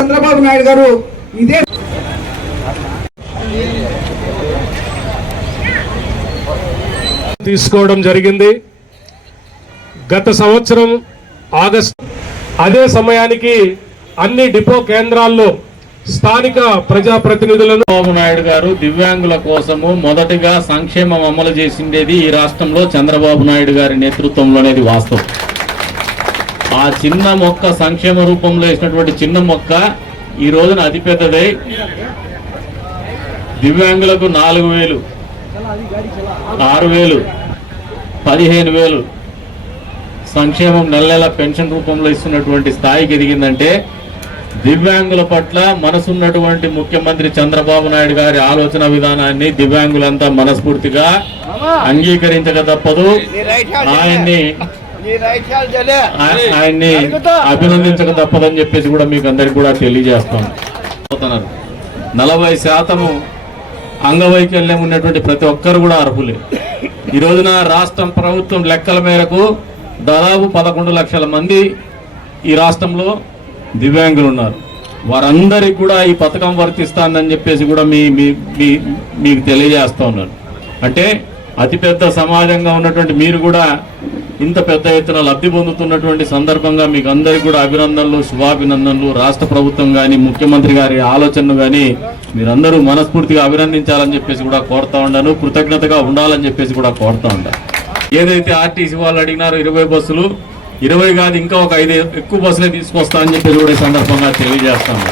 చంద్రబాబు నాయుడు గారు ఇదే తీసుకోవడం జరిగింది. గత సంవత్సరం ఆగస్టు అదే సమయానికి అన్ని డిపో కేంద్రాల్లో స్థానిక ప్రజాప్రతినిధులను చంద్రబాబు నాయుడు గారు దివ్యాంగుల కోసము మొదటిగా సంక్షేమం అమలు చేసిండేది ఈ రాష్ట్రంలో చంద్రబాబు నాయుడు గారి నేతృత్వంలోనేది వాస్తవం. ఆ చిన్న మొక్క సంక్షేమ రూపంలో వేసినటువంటి చిన్న మొక్క ఈ రోజున అతిపెద్దదై దివ్యాంగులకు 4,000, 6,000, 15,000 సంక్షేమం నెల పెన్షన్ రూపంలో ఇస్తున్నటువంటి స్థాయికి ఎదిగిందంటే దివ్యాంగుల పట్ల మనసున్నటువంటి ముఖ్యమంత్రి చంద్రబాబు నాయుడు గారి ఆలోచన విధానాన్ని దివ్యాంగులంతా మనస్ఫూర్తిగా అంగీకరించక తప్పదు. ఆయన్ని అభినందించక తప్పదని చెప్పేసి కూడా మీకు అందరికి కూడా తెలియజేస్తాం. 40% అంగవైకల్యం ఉన్నటువంటి ప్రతి ఒక్కరు కూడా అర్హులే. ఈ రోజున రాష్ట్ర ప్రభుత్వం లెక్కల మేరకు దాదాపు 11 లక్షల మంది ఈ రాష్ట్రంలో దివ్యాంగులు ఉన్నారు. వారందరికీ కూడా ఈ పథకం వర్తిస్తుందని చెప్పేసి కూడా మీకు తెలియజేస్తా ఉన్నాను. అంటే అతిపెద్ద సమాజంగా ఉన్నటువంటి మీరు కూడా ఇంత పెద్ద ఎత్తున లబ్ధి పొందుతున్నటువంటి సందర్భంగా మీకు అందరికీ కూడా అభినందనలు, శుభాభినందనలు. రాష్ట్ర ప్రభుత్వం కానీ ముఖ్యమంత్రి గారి ఆలోచనలు కానీ మీరందరూ మనస్ఫూర్తిగా అభినందించాలని చెప్పేసి కూడా కోరుతా ఉన్నాను. కృతజ్ఞతగా ఉండాలని చెప్పేసి కూడా కోరుతా ఉంటాను. ఏదైతే ఆర్టీసీ వాళ్ళు అడిగినారో 20 బస్సులు, 20 కాదు ఇంకా ఒక 5 ఎక్కువ బస్సులే తీసుకొస్తా అని చెప్పేసి కూడా ఈ సందర్భంగా తెలియజేస్తాను.